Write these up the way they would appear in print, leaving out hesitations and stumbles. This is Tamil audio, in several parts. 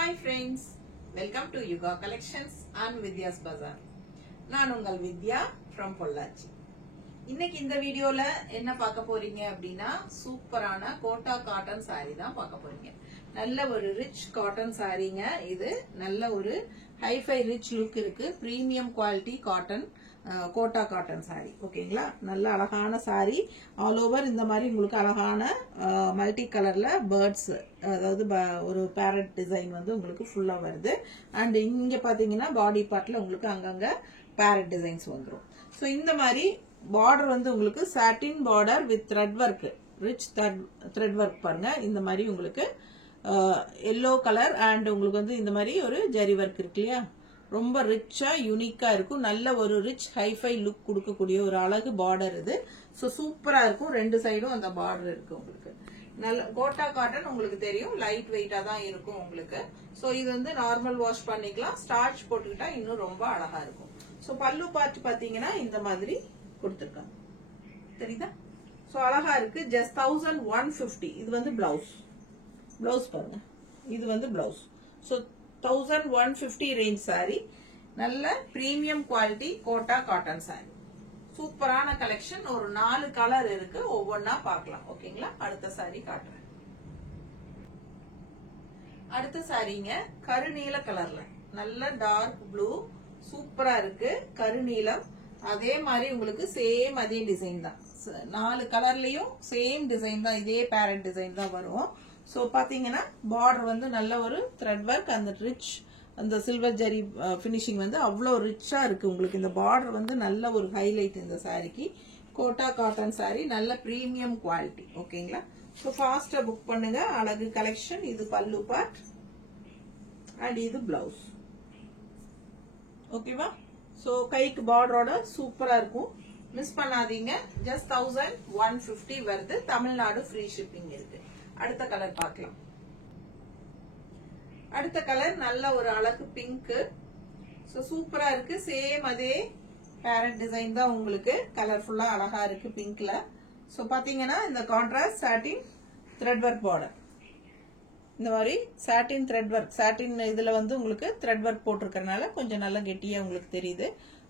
Hi friends, welcome to Yuga Collections and Vidya's Bazaar. நான் உங்கள் வித்யா from பொள்ளாச்சி. இன்னைக்கு இந்த வீடியோல என்ன பார்க்க போறீங்க அப்படின்னா சூப்பரான கோட்டா காட்டன் saree தான் பார்க்க போறீங்க. நல்ல ஒரு ரிச் காட்டன் சாரீங்க. இது நல்ல ஒரு ஹைஃபை ரிச் லுக் இருக்கு. Premium quality cotton Kota cotton sari. ஓகேங்களா, நல்ல அழகான சாரி. ஆல் ஓவர் இந்த மாதிரி உங்களுக்கு அழகான மல்டி கலர்ல பேர்ட்ஸ், அதாவது ஒரு பேரட் டிசைன் வந்து உங்களுக்கு ஃபுல்லா வருது. அண்ட் இங்க பாத்தீங்கன்னா பாடி பார்ட்ல உங்களுக்கு அங்கங்க பேரட் டிசைன்ஸ் வந்துடும். ஸோ இந்த மாதிரி பார்டர் வந்து உங்களுக்கு சாட்டின் border with thread work, rich thread work பாருங்க. இந்த மாதிரி உங்களுக்கு எல்லோ கலர் அண்ட் உங்களுக்கு வந்து இந்த மாதிரி ஒரு ஜரி ஒர்க் இருக்கு இல்லையா, ரொம்ப ரிச்சா யூனிக்கா இருக்கும். நல்ல ஒரு ரிச் ஹைஃபை லுக் கொடுக்கக்கூடிய ஒரு அழகு பார்டர் இது. ஸோ சூப்பரா இருக்கும். ரெண்டு சைடும் அந்த பார்டர் இருக்கு உங்களுக்கு. நல்ல கோட்டா காட்டன் உங்களுக்கு தெரியும், லைட் வெயிட்டா தான் இருக்கும் உங்களுக்கு. ஸோ இது வந்து நார்மல் வாஷ் பண்ணிக்கலாம். ஸ்டார்ச் போட்டுக்கிட்டா இன்னும் ரொம்ப அழகா இருக்கும். ஸோ பல்லு பார்த்து பாத்தீங்கன்னா இந்த மாதிரி கொடுத்துருக்காங்க, தெரியுதா? ஸோ அழகா இருக்கு. ஜஸ்ட் 1150. இது வந்து பிளவுஸ் பாருங்க, இது வந்து பிளவுஸ். So 1150 range sari. நல்ல premium quality Kota cotton sari. சூப்பரான கலெக்ஷன். ஒரு 4 கலர் இருக்கு, ஒவ்வொன்னா பார்க்கலாம். ஓகேங்களா, அடுத்த சாரி காட்டுறேன். அடுத்த சாரிங்க கருநீல கலர்ல, நல்ல டார்க் ப்ளூ, சூப்பரா இருக்கு. கருநீலம், அதே மாதிரி உங்களுக்கு சேம் அதே டிசைன் தான். 4 கலர்லயும் சேம் டிசைன் தான், இதே பேரட் டிசைன் தான் வரும். ஸோ பாத்தீங்கன்னா பார்டர் வந்து நல்ல ஒரு த்ரெட் ஒர்க், அந்த ரிச் அந்த சில்வர் ஜரி பினிஷிங் வந்து அவ்வளோ ரிச்சா இருக்கு உங்களுக்கு. இந்த பார்டர் வந்து நல்ல ஒரு ஹைலைட் இந்த சாரிக்கு. கோட்டா காட்டன் சாரி, நல்ல பிரீமியம் குவாலிட்டி. ஓகேங்களா, ஸோ ஃபாஸ்டா புக் பண்ணுங்க. அழகு கலெக்ஷன். இது பல்லு பார்ட் அண்ட் இது பிளவுஸ். ஓகேவா, ஸோ கைக்கு பார்டரோட சூப்பரா இருக்கும். மிஸ் பண்ணாதீங்க. ஜஸ்ட் 1150 வருது. தமிழ்நாடு ஃப்ரீ ஷிப்பிங் இருக்கு. அடுத்த கலர் பார்க்கலாம். அடுத்த கலர் நல்ல ஒரு அழகு பிங்க். சோ சூப்பரா இருக்கு. சேம் அதே பேரட் டிசைன் தான் உங்களுக்கு. கலர்ஃபுல்லா அழகா இருக்கு பிங்க்ல. சோ பாத்தீங்கன்னா இந்த கான்ட்ராஸ்ட் சாட்டின் த்ரெட் ஒர்க் பார்டர், இந்த மாதிரி சாட்டின் த்ரெட் ஒர்க், சாட்டின் இதுல வந்து உங்களுக்கு த்ரெட் ஒர்க் போட்டிருக்கறனால கொஞ்சம் நல்ல கெட்டியா உங்களுக்கு தெரியுது.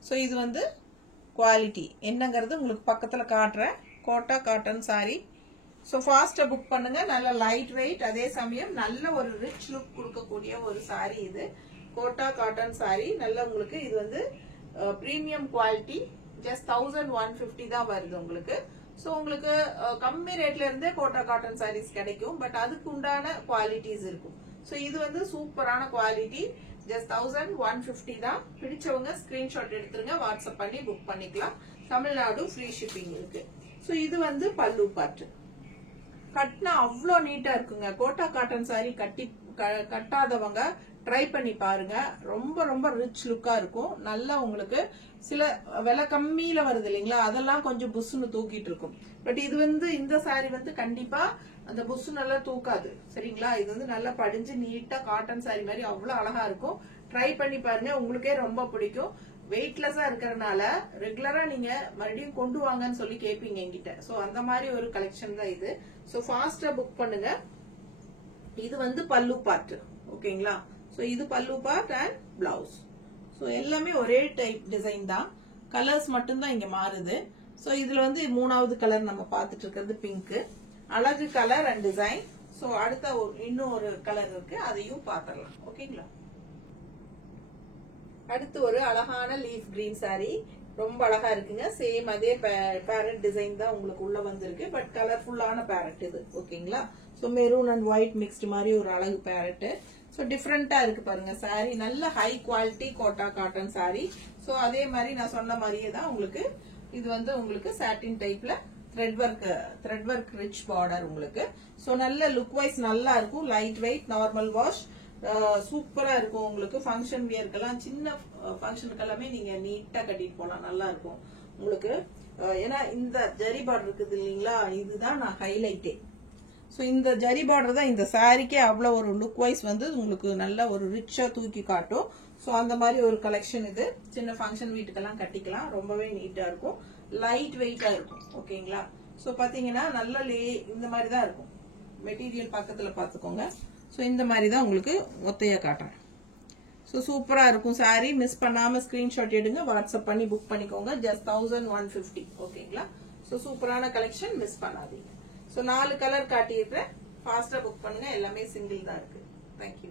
சோ இது வந்து குவாலிட்டி என்னங்கிறது உங்களுக்கு பக்கத்துல காட்டுறேன். கோட்டா காட்டன் சாரி. ஸோ ஃபாஸ்டா புக் பண்ணுங்க. நல்ல லைட் வெயிட், அதே சமயம் நல்ல ஒரு ரிச் லுக் கொடுக்கக்கூடிய ஒரு சாரி இது. கோட்டா காட்டன் சாரி. நல்ல உங்களுக்கு இது வந்து பிரீமியம் குவாலிட்டி. ஜஸ்ட் 1150 தான் வருது உங்களுக்கு. ஸோ உங்களுக்கு கம்மி ரேட்ல இருந்தே கோட்டா காட்டன் சாரீஸ் கிடைக்கும். பட் அதுக்கு உண்டான குவாலிட்டிஸ் இருக்கும். ஸோ இது வந்து சூப்பரான குவாலிட்டி. ஜஸ்ட் 1150 தான். பிடிச்சவங்க ஸ்கிரீன்ஷாட் எடுத்துருங்க, வாட்ஸ்அப் பண்ணி புக் பண்ணிக்கலாம். தமிழ்நாடு ஃப்ரீ ஷிப்பிங் இருக்கு. ஸோ இது வந்து பல்லு பார்ட். கட்டினா அவ்வளோ நீட்டா இருக்குங்க. கோட்டா காட்டன் சாரி கட்டாதவங்க ட்ரை பண்ணி பாருங்க. ரொம்ப ரொம்ப ரிச் லுக்கா இருக்கும். நல்லா உங்களுக்கு சில விலை கம்மியில வருது இல்லைங்களா, அதெல்லாம் கொஞ்சம் புஷ்னு தூக்கிட்டு இருக்கும். பட் இது வந்து இந்த சாரி வந்து கண்டிப்பா அந்த புஷ் நல்லா தூக்காது. சரிங்களா, இது வந்து நல்லா படிஞ்சு நீட்டா காட்டன் சாரி மாதிரி அவ்வளவு அழகா இருக்கும். ட்ரை பண்ணி பாருங்க, உங்களுக்கே ரொம்ப பிடிக்கும். வெயிட்லெஸ்ஸா இருக்கறனால ரெகுலரா நீங்க மறுபடியும் கொண்டு வாங்கன்னு சொல்லி கேட்பீங்க என்கிட்ட. சோ அந்த மாதிரி ஒரு கலெக்ஷன் தான் இது. சோ ஃபாஸ்டா புக் பண்ணுங்க. இது வந்து பல்லு பார்ட். ஓகேங்களா, சோ இது பல்லு பார்ட் அண்ட் பிளவுஸ். சோ எல்லாமே ஒரே டைப் டிசைன் தான், கலர்ஸ் மட்டும் தான் இங்க மாறுது. சோ இதுல வந்து 3வது கலர் நம்ம பார்த்துட்டு இருக்கிறது பிங்க். அழகு கலர் அண்ட் டிசைன். சோ அடுத்த இன்னும் ஒரு கலர் இருக்கு, அதையும் பாத்திரலாம். ஓகேங்களா, அடுத்து ஒரு அழகான லீஃப் கிரீன் சாரி. ரொம்ப அழகா இருக்குங்க. சேம் அதே பேரட் டிசைன் தான் உங்களுக்கு உள்ள வந்திருக்கு. பட் கலர்ஃபுல்லான பேரட் இது. ஓகேங்களா, so maroon and white mixed மாதிரி ஒரு அழகு பேரட். சோ டிஃப்ரெண்டா இருக்கு பாருங்க சாரி. நல்ல high quality Kota cotton sari. So அதே மாதிரி நான் சொன்ன மாதிரியே தான் உங்களுக்கு இது வந்து உங்களுக்கு சாட்டின் டைப்ல த்ரெட் ஒர்க் ரிச் பார்டர் உங்களுக்கு. சோ நல்ல லுக் வைஸ் நல்லா இருக்கும். லைட் வெயிட், நார்மல் வாஷ், சூப்பரா இருக்கும் உங்களுக்கு. ஃபங்க்ஷன் வியர்க்கெல்லாம், சின்ன ஃபங்க்ஷனுக்கு எல்லாமே நீங்க நீட்டா கட்டிட்டு போலாம், நல்லா இருக்கும் உங்களுக்கு. ஏன்னா இந்த ஜரி பார்டர் இருக்குது இல்லைங்களா, இதுதான் நான் ஹைலைட்டே. சோ இந்த ஜரி பார்டர் தான் இந்த சாரிக்கே அவ்வளவு ஒரு லுக் வைஸ் வந்து உங்களுக்கு நல்ல ஒரு ரிச்சா தூக்கி காட்டும். சோ அந்த மாதிரி ஒரு கலெக்ஷன் இது. சின்ன ஃபங்க்ஷன் வீட்டுக்கெல்லாம் கட்டிக்கலாம். ரொம்பவே நீட்டா இருக்கும், லைட் வெயிட்டா இருக்கும். ஓகேங்களா, சோ பாத்தீங்கன்னா நல்ல இந்த மாதிரி தான் இருக்கும். மெட்டீரியல் பக்கத்துல பாத்துக்கோங்க. ஸோ இந்த மாதிரி தான் உங்களுக்கு ஒத்தையா காட்டுறேன். ஸோ சூப்பரா இருக்கும் சாரி. மிஸ் பண்ணாம ஸ்கிரீன்ஷாட் எடுங்க, வாட்ஸ்அப் பண்ணி புக் பண்ணிக்கோங்க. ஜஸ்ட் 1150. ஓகேங்களா? ஸோ சூப்பரான கலெக்ஷன், மிஸ் பண்ணாதீங்க. ஸோ 4 கலர் காட்டியிருக்கேன், ஃபாஸ்டா புக் பண்ணுங்க. எல்லாமே சிங்கிள் தான் இருக்கு. தேங்க்யூ.